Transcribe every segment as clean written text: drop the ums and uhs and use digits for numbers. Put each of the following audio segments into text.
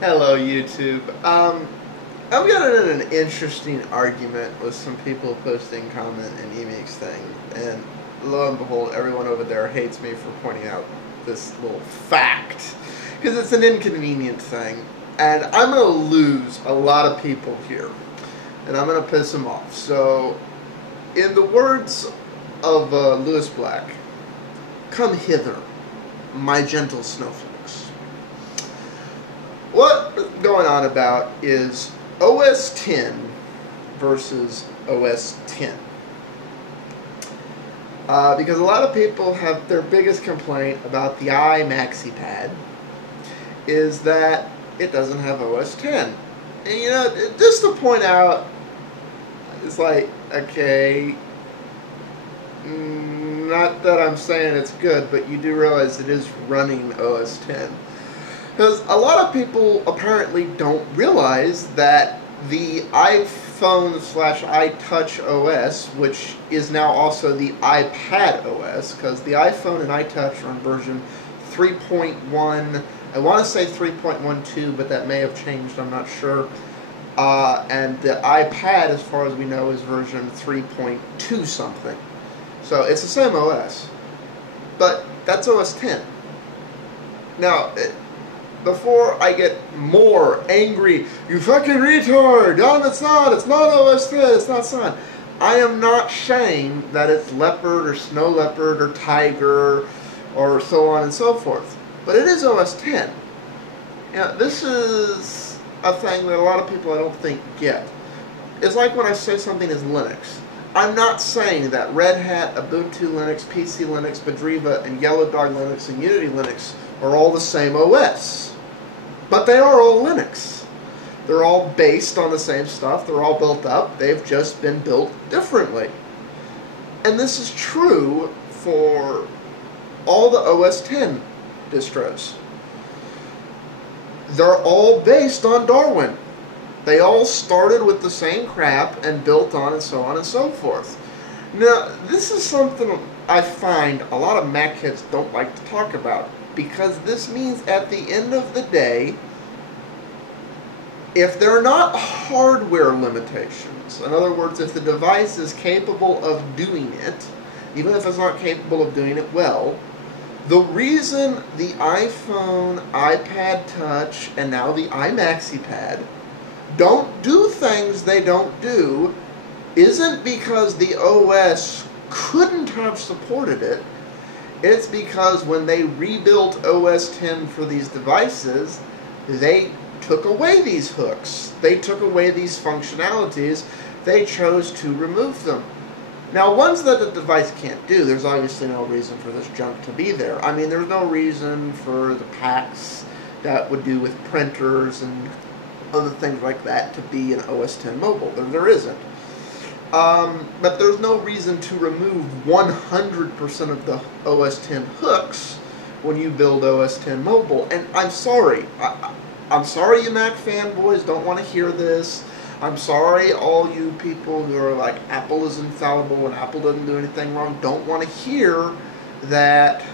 Hello, YouTube. I'm getting in an interesting argument with some people posting comment and Emix thing, and lo and behold, everyone over there hates me for pointing out this little fact because it's an inconvenient thing, and I'm gonna lose a lot of people here, and I'm gonna piss them off. So, in the words of Lewis Black, "Come hither, my gentle snowflakes." What's going on about is OS X versus OS X. Because a lot of people have their biggest complaint about the iMaxi is that it doesn't have OS X. And you know, just to point out, it's like, okay, not that I'm saying it's good, but you do realize it is running OS X. Because a lot of people apparently don't realize that the iPhone / iTouch OS, which is now also the iPad OS, because the iPhone and iTouch are on version 3.1, I want to say 3.12, but that may have changed, I'm not sure. And the iPad, as far as we know, is version 3.2 something. So it's the same OS. But that's OS X. Now, before I get more angry, you fucking retard, no, it's not OS X, it's not Sun. I am not saying that it's Leopard or Snow Leopard or Tiger or so on and so forth, but it is OS X. Now, this is a thing that a lot of people I don't think get. It's like when I say something is Linux. I'm not saying that Red Hat, Ubuntu Linux, PC Linux, Bedriva, and Yellow Dog Linux and Unity Linux are all the same OS. But they are all Linux. They're all based on the same stuff. They're all built up. They've just been built differently. And this is true for all the OS X distros. They're all based on Darwin. They all started with the same crap and built on and so on and so forth. Now, this is something I find a lot of Mac kids don't like to talk about, because this means at the end of the day, if they're not hardware limitations, in other words, if the device is capable of doing it, even if it's not capable of doing it well, the reason the iPhone, iPad Touch, and now the iMaxi don't do things they don't do isn't because the OS couldn't have supported it. It's because when they rebuilt OS X for these devices, they took away these hooks. They took away these functionalities. They chose to remove them. Now, ones that the device can't do, there's obviously no reason for this junk to be there. I mean, there's no reason for the packs that would do with printers and other things like that to be an OS X mobile. There isn't. But there's no reason to remove 100% of the OS X hooks when you build OS X mobile. And I'm sorry. I'm sorry you Mac fanboys don't want to hear this. I'm sorry all you people who are like, Apple is infallible and Apple doesn't do anything wrong, don't want to hear that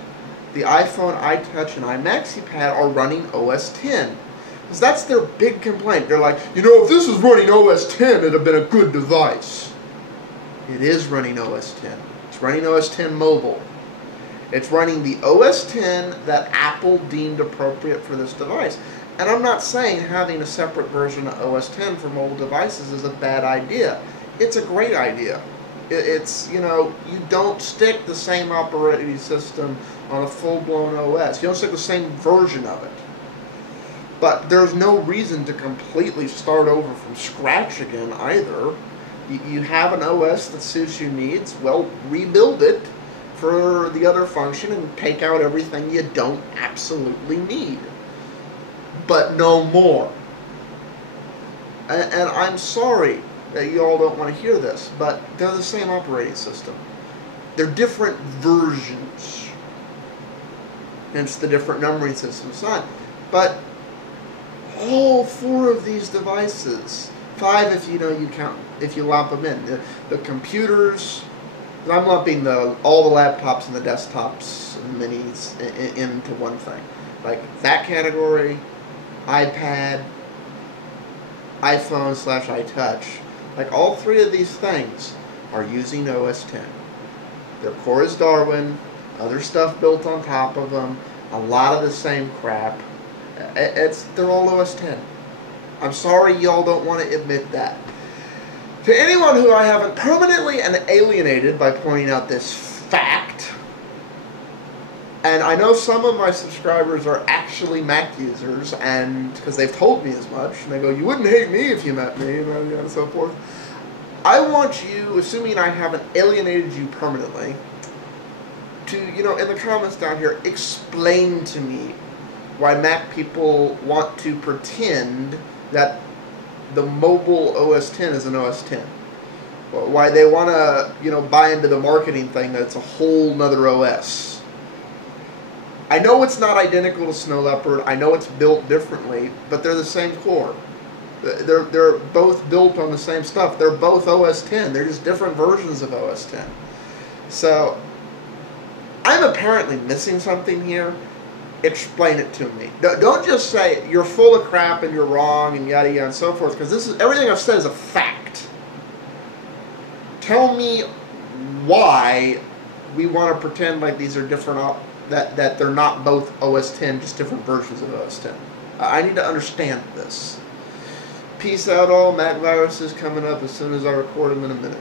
the iPhone, iTouch, and iMaxi are running OS X. Because that's their big complaint. They're like, you know, if this was running OS X, it'd have been a good device. It is running OS X. It's running OS X Mobile. It's running the OS X that Apple deemed appropriate for this device. And I'm not saying having a separate version of OS X for mobile devices is a bad idea. It's a great idea. It's, you know, you don't stick the same operating system on a full-blown OS. You don't stick the same version of it. But there's no reason to completely start over from scratch again either. You have an OS that suits your needs, well, rebuild it for the other function and take out everything you don't absolutely need. But no more. And I'm sorry that you all don't want to hear this, but they're the same operating system. They're different versions. Hence the different numbering systems. But all four of these devices, 5 if you know you count, if you lump them in, the computers, I'm lumping all the laptops and the desktops and minis into one thing. Like that category, iPad, iPhone / iTouch, like all three of these things are using OS X. Their core is Darwin, other stuff built on top of them, a lot of the same crap. They're all OS X. I'm sorry y'all don't want to admit that. To anyone who I haven't permanently and alienated by pointing out this fact, and I know some of my subscribers are actually Mac users, and because they've told me as much, and they go, you wouldn't hate me if you met me, and so forth. I want you, assuming I haven't alienated you permanently, to, in the comments down here, explain to me why Mac people want to pretend that the mobile OS X is an OS X. Why they want to, buy into the marketing thing that it's a whole nother OS. I know it's not identical to Snow Leopard. I know it's built differently, but they're the same core. They're both built on the same stuff. They're both OS X. They're just different versions of OS X. So, I'm apparently missing something here. Explain it to me. Don't just say you're full of crap and you're wrong and yada yada and so forth, because this is everything I've said is a fact. Tell me why we want to pretend like these are different, that they're not both OS X, just different versions of OS X. I need to understand this. Peace out all. Mac Virus is coming up as soon as I record them in a minute.